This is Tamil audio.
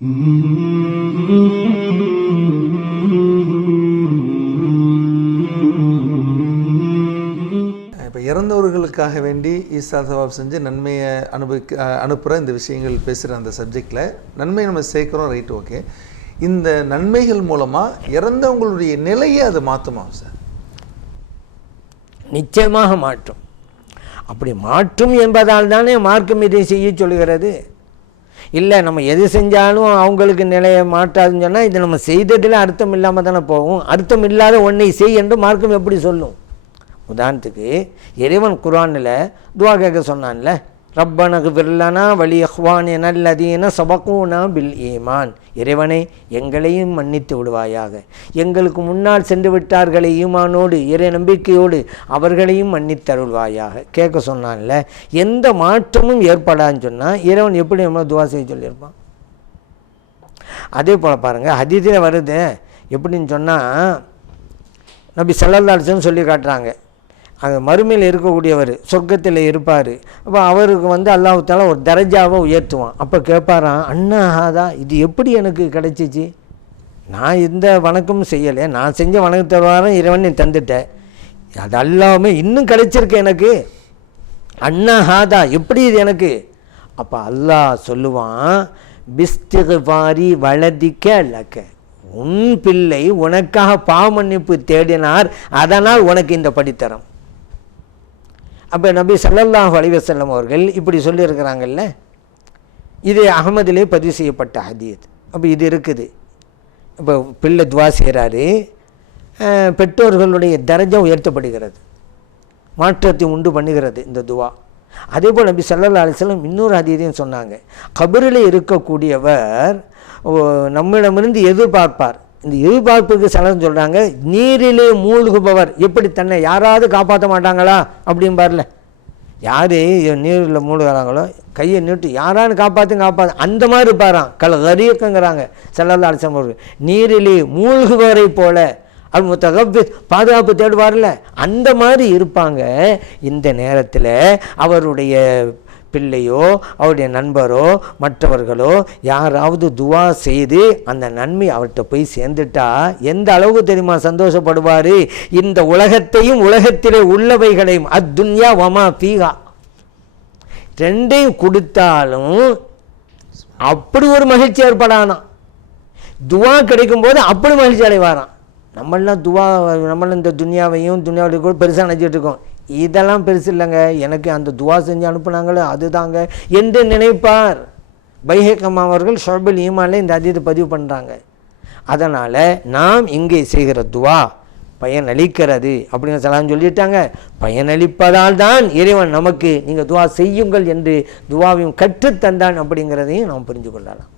இப்போ இறந்தவர்களுக்காக வேண்டி ஈசா சவாப் செஞ்சு நன்மையை அனுபவிக்க அனுப்புகிற இந்த விஷயங்கள் பேசுகிற அந்த சப்ஜெக்டில் நன்மை நம்ம சேர்க்குறோம் ரைட் ஓகே இந்த நன்மைகள் மூலமாக இறந்தவங்களுடைய நிலையை அது மாற்றுமா சார் நிச்சயமாக மாற்றும். அப்படி மாற்றும் என்பதால் தானே மார்க்கம் இதை செய்ய சொல்கிறது இல்லை நம்ம எது செஞ்சாலும் அவங்களுக்கு நிலையை மாட்டாதுன்னு சொன்னால் இது நம்ம செய்ததில் அர்த்தம் இல்லாமல் தானே போகும். அர்த்தம் இல்லாத ஒன்றை செய் என்று மார்க்கம் எப்படி சொல்லும்? உதாரணத்துக்கு இறைவன் குரானில் துவா கேட்க சொன்னான்ல ரப்பனகு வில்லனா வலி அஹ்வான் நல்லதீன சபகூனா பில் ஈமான். இறைவனை எங்களையும் மன்னித்து விடுவாயாக. எங்களுக்கு முன்னால் சென்று விட்டார்களே ஈமானோடு இறை நம்பிக்கையோடு அவர்களையும் மன்னித்தருள்வாயாக. கேட்க சொன்னான்ல எந்த மாற்றமும் ஏற்படான்னு சொன்னால் இறைவன் எப்படி நம்ம துவா செய்ய சொல்லியிருப்பான்? அதே போல் பாருங்கள் அதிதியில் வருது. எப்படின்னு சொன்னால் நபி செல்லல்லாச்சுன்னு சொல்லி காட்டுறாங்க. அந்த மறுமையில் இருக்கக்கூடியவர் சொர்க்கத்தில் இருப்பார். அப்போ அவருக்கு வந்து அல்லாஹால ஒரு தரஜாவை உயர்த்துவான். அப்போ கேட்பாராம் அண்ணா ஆதா இது எப்படி எனக்கு கிடைச்சிச்சு? நான் எந்த வணக்கமும் செய்யலை. நான் செஞ்ச வணக்கத்தை வாரம் இறைவன் நீ தந்துட்டேன் அது அல்லாமே இன்னும் கிடைச்சிருக்கு எனக்கு. அண்ணா ஹாதா எப்படி இது எனக்கு? அப்போ அல்லாஹ் சொல்லுவான் பிஸ்திகாரி வளதிக்க லக்க. உன் பிள்ளை உனக்காக பாவமன்னிப்பு தேடினார். அதனால் உனக்கு இந்த படித்தரம். அப்போ நபி சல்லல்லாஹ் அலிவசல்லம் அவர்கள் இப்படி சொல்லியிருக்கிறாங்கல்ல? இது அகமதிலே பதிவு செய்யப்பட்ட ஹதீத். அப்போ இது இருக்குது. இப்போ பிள்ளை துவா செய்கிறாரு பெற்றோர்களுடைய தரஜா உயர்த்தப்படுகிறது. மாற்றத்தை உண்டு பண்ணுகிறது இந்த துவா. அதே போல் நபி சல்லா அலிஸ்லம் இன்னொரு அதீதையும் சொன்னாங்க. கபரில் இருக்கக்கூடியவர் ஓ, நம்மிடமிருந்து எதிர்பார்ப்பார். இந்த எதிர்பார்ப்புக்கு சிலர் சொல்கிறாங்க நீரிலே மூழ்குபவர். எப்படி தன்னை யாராவது காப்பாற்ற மாட்டாங்களா? அப்படிம்பார்ல யார் நீரில் மூழ்கிறாங்களோ கையை நீட்டு யாராவது காப்பாற்றும் காப்பாற்று அந்த மாதிரி இருப்பாராம். கல கரியக்கங்கிறாங்க. செல்லல்லா அலிசம் நீரிலே மூழ்குபவரை போல அது முத்தகப்பு பாதுகாப்பு தேடுவார்ல. அந்த மாதிரி இருப்பாங்க. இந்த நேரத்தில் அவருடைய பிள்ளையோ அவருடைய நண்பரோ மற்றவர்களோ யாராவது துவா செய்து அந்த நன்மை அவர்கிட்ட போய் சேர்ந்துட்டா எந்த அளவுக்கு தெரியுமா சந்தோஷப்படுவார்? இந்த உலகத்தையும் உலகத்திலே உள்ளவைகளையும் அத்துன்யா வமா பீகா ரெண்டையும் கொடுத்தாலும் அப்படி ஒரு மகிழ்ச்சி ஏற்படானா துவா கிடைக்கும்போது அப்படி மகிழ்ச்சி அடைவாராம். நம்மளாம் துவா நம்மளாம் இந்த துனியாவையும் துனியாவுடைய கூட பெருசாக நினச்சிட்டு இருக்கோம். இதெல்லாம் பெருசு இல்லைங்க. எனக்கு அந்த துவா செஞ்சு அனுப்புனாங்களே அதுதாங்க. என்று நினைப்பார். பைஹேக்கம் அவர்கள் ஷொபல் ஈமானில் இந்த அதீதை பதிவு பண்ணுறாங்க அதனால் நாம் இங்கே செய்கிற துவா பயனளிக்கிறது அப்படின்னு சலாம் சொல்லிட்டாங்க. பயனளிப்பதால் தான் இறைவன் நமக்கு நீங்கள் துவா செய்யுங்கள் என்று துவாவையும் கற்றுத்தந்தான் அப்படிங்கிறதையும் நாம் புரிஞ்சு கொள்ளலாம்.